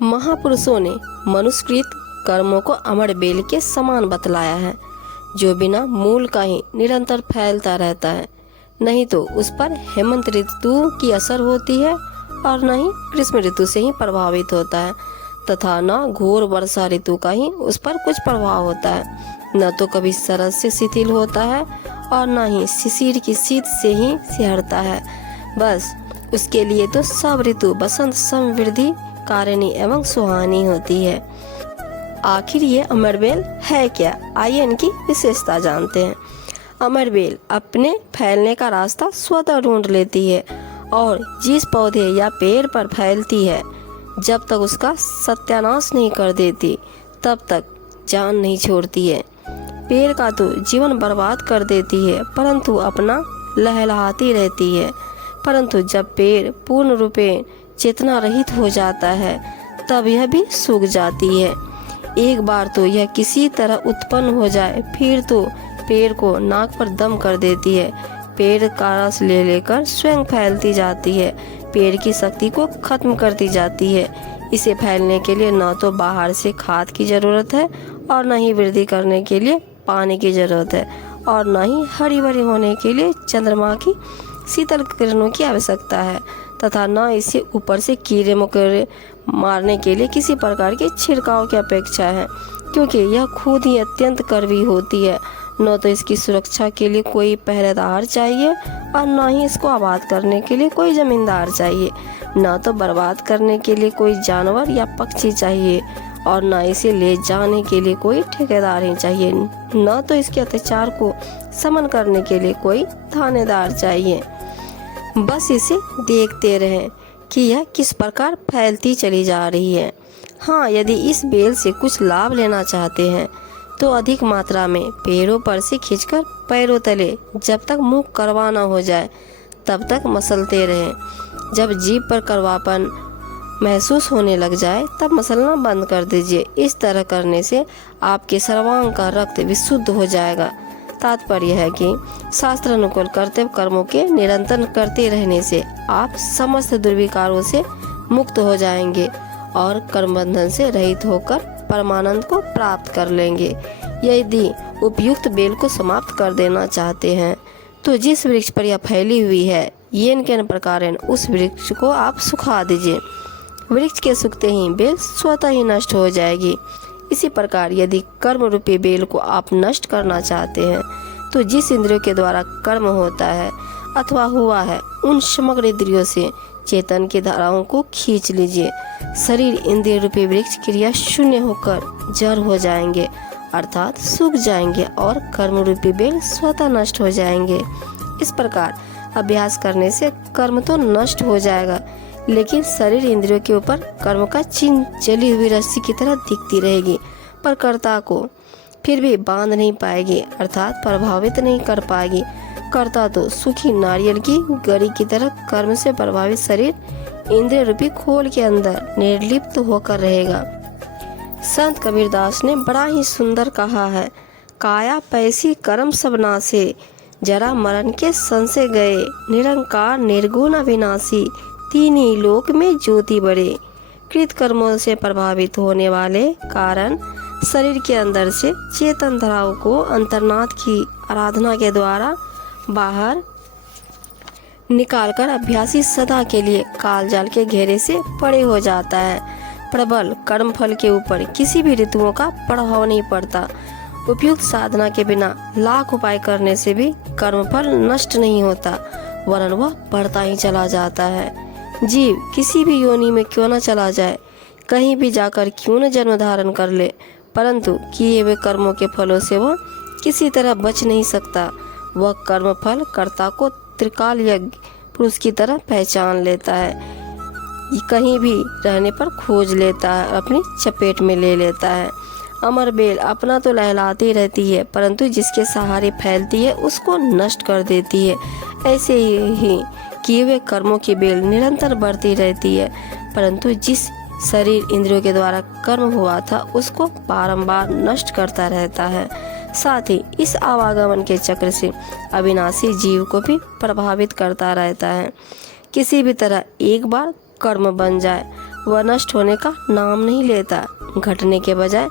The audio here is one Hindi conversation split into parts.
महापुरुषों ने मनुष्यकृत कर्मों को अमर बेल के समान बतलाया है, जो बिना मूल का ही निरंतर फैलता रहता है। नहीं तो उस पर हेमंत ऋतु की असर होती है और न ही ग्रीष्म ऋतु से ही प्रभावित होता है, तथा न घोर वर्षा ऋतु का ही उस पर कुछ प्रभाव होता है। न तो कभी शरद से शिथिल होता है और न ही शिशिर की शीत से ही सिहरता है। बस उसके लिए तो सब ऋतु बसंत समृद्धि कारिणी एवं सुहानी होती है। आखिर ये अमरबेल है क्या? आइए इनकी विशेषता जानते हैं। अमरबेल अपने फैलने का रास्ता स्वतः ढूंढ लेती है और जिस पौधे या पेड़ पर फैलती है, जब तक उसका सत्यानाश नहीं कर देती तब तक जान नहीं छोड़ती है। पेड़ का तो जीवन बर्बाद कर देती है, परंतु अपना लहलहाती रहती है। परंतु जब पेड़ पूर्ण रूपे चेतना रहित हो जाता है, तब यह भी सूख जाती है। एक बार तो यह किसी तरह उत्पन्न हो जाए, फिर तो पेड़ को नाक पर दम कर देती है। पेड़ का रस ले लेकर स्वयं फैलती जाती है, पेड़ की शक्ति को खत्म करती जाती है। इसे फैलने के लिए न तो बाहर से खाद की जरूरत है और न ही वृद्धि करने के लिए पानी की जरूरत है और न ही हरी भरी होने के लिए चंद्रमा की शीतल किरणों की आवश्यकता है, तथा न इसे ऊपर से कीड़े मकोड़े मारने के लिए किसी प्रकार के छिड़काव की अपेक्षा है, क्योंकि यह खुद ही अत्यंत कड़वी होती है। न तो इसकी सुरक्षा के लिए कोई पहरेदार चाहिए और न ही इसको आबाद करने के लिए कोई जमींदार चाहिए। न तो बर्बाद करने के लिए कोई जानवर या पक्षी चाहिए और न इसे ले जाने के लिए कोई ठेकेदार ही चाहिए। न तो इसके अत्याचार को समन करने के लिए कोई थानेदार चाहिए। बस इसे देखते रहें कि यह किस प्रकार फैलती चली जा रही है। हाँ, यदि इस बेल से कुछ लाभ लेना चाहते हैं तो अधिक मात्रा में पेड़ों पर से खींचकर पैरों तले जब तक मुंह करवा न हो जाए तब तक मसलते रहें। जब जीभ पर कड़वापन महसूस होने लग जाए तब मसलना बंद कर दीजिए। इस तरह करने से आपके सर्वांग का रक्त विशुद्ध हो जाएगा। तात्पर्य है कि शास्त्र अनुकूल कर्तव्य कर्मों के निरंतर करते रहने से आप समस्त दुर्विकारों से मुक्त हो जाएंगे और कर्म बंधन से रहित होकर परमानंद को प्राप्त कर लेंगे। यदि उपयुक्त बेल को समाप्त कर देना चाहते हैं तो जिस वृक्ष पर यह फैली हुई है, येन के प्रकार उस वृक्ष को आप सुखा दीजिए। वृक्ष के सूखते ही बेल स्वतः ही नष्ट हो जाएगी। इसी प्रकार यदि कर्म रूपी बेल को आप नष्ट करना चाहते हैं तो जिस इंद्रियों के द्वारा कर्म होता है अथवा हुआ है, उन समग्र इंद्रियों से चेतन की धाराओं को खींच लीजिए। शरीर इंद्रिय रूपी वृक्ष क्रिया शून्य होकर जड़ हो जाएंगे, अर्थात सूख जाएंगे और कर्म रूपी बेल स्वतः नष्ट हो जाएंगे। इस प्रकार अभ्यास करने से कर्म तो नष्ट हो जाएगा, लेकिन शरीर इंद्रियों के ऊपर कर्म का चिन्ह जली हुई रस्सी की तरह दिखती रहेगी, पर कर्ता को फिर भी बांध नहीं पाएगी, अर्थात प्रभावित नहीं कर पाएगी। कर्ता तो सूखी नारियल की गरी की तरह कर्म से प्रभावित शरीर इंद्रिय रूपी खोल के अंदर निर्लिप्त होकर रहेगा। संत कबीरदास ने बड़ा ही सुंदर कहा है, काया पैसी कर्म सब नासे, जरा मरण के संशय गए, निरंकार निर्गुण अविनाशी, तीन ही लोक में ज्योति बड़े। कृत कर्मों से प्रभावित होने वाले कारण शरीर के अंदर से चेतन धाराओं को अंतर्नाथ की आराधना के द्वारा बाहर निकालकर अभ्यासी सदा के लिए कालजाल के घेरे से परे हो जाता है। प्रबल कर्म फल के ऊपर किसी भी ऋतुओं का प्रभाव नहीं पड़ता। उपयुक्त साधना के बिना लाख उपाय करने से भी कर्म फल नष्ट नहीं होता, वरन वह बढ़ता ही चला जाता है। जीव किसी भी योनि में क्यों न चला जाए, कहीं भी जाकर क्यों न जन्म धारण कर ले, परंतु किए हुए कर्मों के फलों से वह किसी तरह बच नहीं सकता। वह कर्म फल कर्ता को त्रिकाल यज्ञ पुरुष की तरह पहचान लेता है, कहीं भी रहने पर खोज लेता है, अपनी चपेट में ले लेता है। अमर बेल अपना तो लहलाती रहती है, परंतु जिसके सहारे फैलती है उसको नष्ट कर देती है। ऐसे ही किए हुए कर्मों की बेल निरंतर बढ़ती रहती है, परंतु जिस शरीर इंद्रियों के द्वारा कर्म हुआ था उसको बारंबार नष्ट करता रहता है। साथ ही इस आवागमन के चक्र से अविनाशी जीव को भी प्रभावित करता रहता है। किसी भी तरह एक बार कर्म बन जाए वह नष्ट होने का नाम नहीं लेता, घटने के बजाय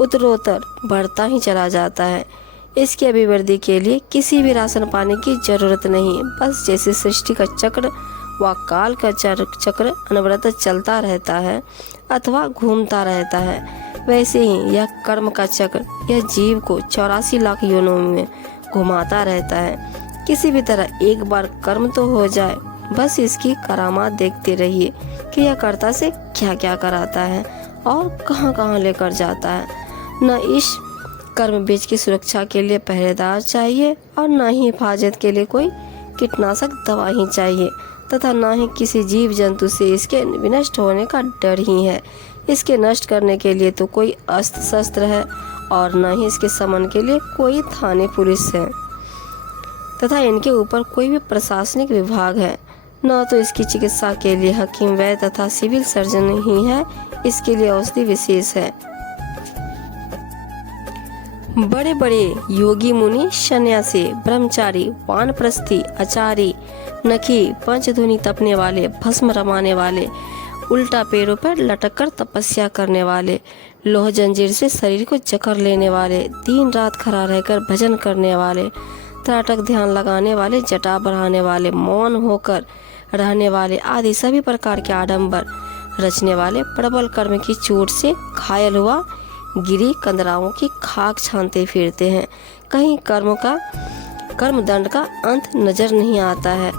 उत्तरोत्तर बढ़ता ही चला जाता है। इसकी अभिवृद्धि के लिए किसी भी राशन पाने की जरूरत नहीं। बस जैसे सृष्टि का चक्र व काल का चक्र अनवरत चलता रहता है अथवा घूमता रहता है, वैसे ही यह कर्म का चक्र यह जीव को 84 लाख योनियों में घुमाता रहता है। किसी भी तरह एक बार कर्म तो हो जाए, बस इसकी करामात देखते रहिए कि यह कर्ता से क्या क्या कराता है और कहाँ कहाँ लेकर जाता है। न इस कर्म बीज की सुरक्षा के लिए पहरेदार चाहिए और न ही हिफाजत के लिए कोई कीटनाशक दवा ही चाहिए, तथा न ही किसी जीव जंतु से इसके विनष्ट होने का डर ही है। इसके नष्ट करने के लिए तो कोई अस्त्र शस्त्र है और न ही इसके समन के लिए कोई थाने पुलिस है, तथा इनके ऊपर कोई भी प्रशासनिक विभाग है। न तो इसकी चिकित्सा के लिए हकीम वैद्य तथा सिविल सर्जन ही है, इसके लिए औषधि विशेष है। बड़े बड़े योगी मुनि, सन्यासी, ब्रह्मचारी, वानप्रस्थी, आचारी, नखी, पंचधुनी तपने वाले, भस्म रमाने वाले, उल्टा पैरों पर लटक कर तपस्या करने वाले, लोह जंजीर से शरीर को जकड़ लेने वाले, दिन रात खड़ा रहकर भजन करने वाले, त्राटक ध्यान लगाने वाले, जटा बढ़ाने वाले, मौन होकर रहने वाले आदि सभी प्रकार के आडंबर रचने वाले प्रबल कर्म की चोट से घायल हुआ गिरी कंदराओं की खाक छानते फिरते हैं। कहीं कर्म दंड का अंत नजर नहीं आता है।